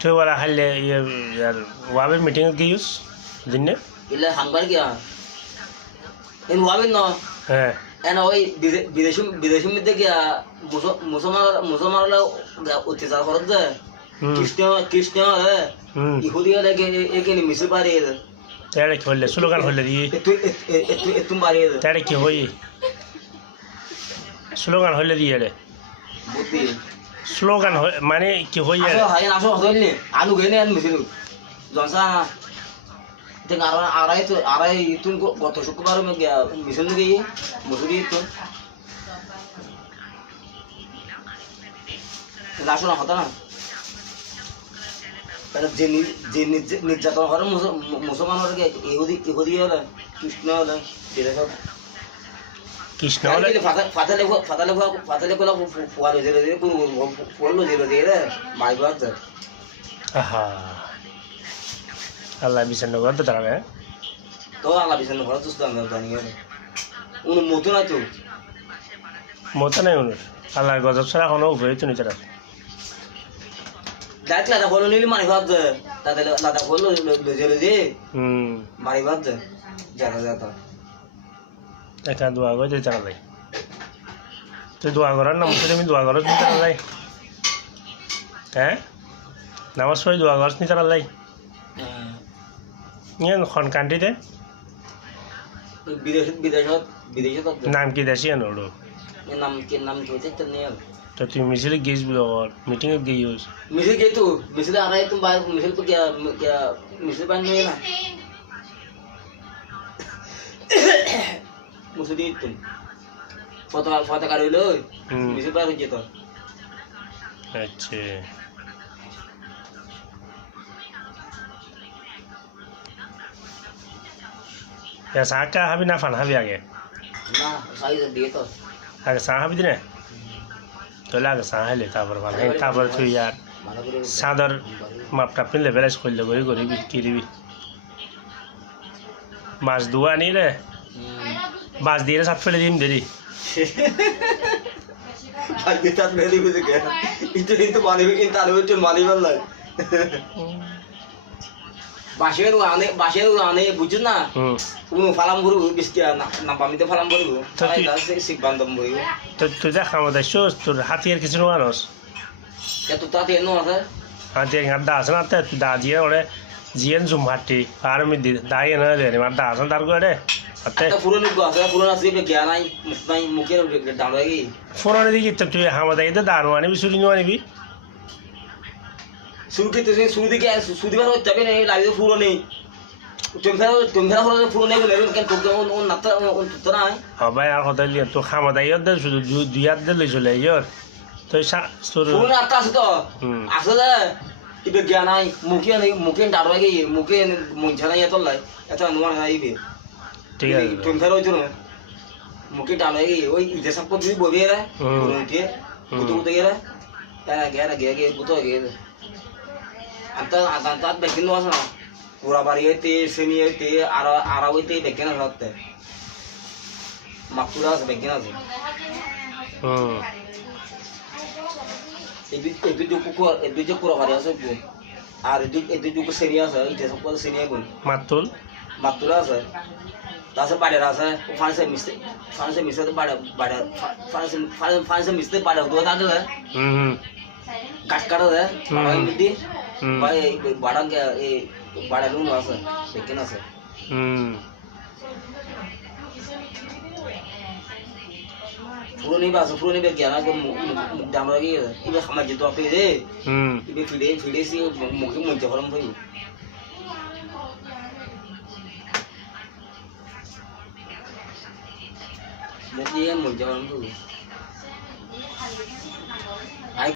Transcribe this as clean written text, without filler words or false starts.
tuh wala halle ya wabe meeting giyus dinne illa hambar gya in wabin no eh ana ওই বিদেশি মধ্যে গিয়া মুসলমানরা অত্যাচার করত যে কৃষ্ণ ইহুদি লাগে এখানে মিছিল পারে তারে কি হলে স্লোগান হলে দি একটু পারে তারে কি হই স্লোগান হলে দি এলে বুদ্ধি স্লোগান মানে কি হই এলে আসো হইনি আলু গেনে আর মিছিল জনসা ting arai itu gott শুক্রবার মে গিয়া মিশন গিয়ে মুসুরি তো লাশো না হতা না তাহলে যে নির্যাতন করে মুসলমানরা ইহুদি হলে কৃষ্ণ হলে ফাতালে কোলা ফুয়ালো জেলে দিয়ে ফুয়ালো জেলে দিয়ে মাইবাদ আহা Allah bisa nunggu tuh terang ya. Tuh Allah bisa nunggu tuh sudah nggak tanya. Unu motu na tuh. Motu na unu. Allah gozok sara kono ubah itu nih cara. Dak lada kono nih mari banget. Tadi lada kono loje. Mari banget. Jangan jata. Ekan dua gue jadi cara lagi. Tuh dua orang nama sudah min dua orang nih cara lagi. Nama sudah dua orang nih cara lagi. Ini kon country deh. বিদেশত নাম কি দেশি আনো নাম কি তেনিয়াল তো তুমি মিছিলে গেছ বলো মিটিং এ গেছস মিছিল গে তো মিছিল আরাই তুমি বাইরে মিছিল তো क्या মিছিল বান নেই না মুসুদি তুমি ফটো কারিলো মিছিল বাইরে যেত আচ্ছা ya saka habi na fan habi age na sai দিয়ে তো আগে সা হাবি দিনে তোলে আগে সা হাইলে তারপর তুই আর সাদর মাপটা পিনলে বেলাস করলে গরিবি কি দিবি মাছ দুয়া নিলে মাছ দিয়ে সাত ফেলে দিম দেরি আগে তাত মেলি বুঝে গে ইতো মানি কিন্তু আর ওই মানি বললাই বাসের আনে বুঝছ না কোনো ফালাম গরু বিস্কিয়া না পামিতে ফালাম গরু তাই সিক বান্দম গরু তো তুই যা খাওয়া দাইছ তোর হাতিয়ার কিছু নোয়ানস এত তাতে নো আছে হাতিয়ার গাদা আছে না তুই দা দিয়ে ওরে জিএন জুম হাটি আর আমি দাই না রে মার দা আছে তার করে আতে পুরনো আছে জ্ঞান নাই মুখের দাম লাগি পুরনো দিকে তুই খাওয়া দাই তো দানো আনিবি চুরি নো আনিবি শুরু দিকে সুদিবার যাবে না লাগে পুরো নেই তুমি হলো পুরো নেই বলে কেন তোকে ও নাতা ও তো না হবে আর কথা লিয়ে তো খাওয়া দাই দে শুধু দুই হাত দিলে চলে ইয়র তো পুরো নাতা আছে তো আসলে ইবে জ্ঞান নাই মুখে ডার লাগে মুখে মঞ্ছা নাই এত লাই এত অনুমান আইবে ঠিক আছে তুমি ফেরো হইতো না মুখে ডার লাগে ওই যে সব কিছু ববে রে পুরো উঠে বুতো গেরা গে বুতো গে antat bikin luas na pura bari itu seni itu arah itu bikin apa tuh makura bikin apa itu juga pura bari asal pun itu juga serius ya itu semua seni pun matul asa tasar pada rasa fanse miste itu pada fanse miste pada dua tadi lah kaskar deh pada ini ভাই বাড়ান এই বাড়ানো আছে দেখেন আছে পুরো নিবে জ্ঞান আছে মুখ দাম লাগে ইবে খামার যেত আপনি রে ইবে ফিডে সি মুখে মঞ্চ ফরম ভাই মুখ দিয়ে মঞ্চ ফরম ভাই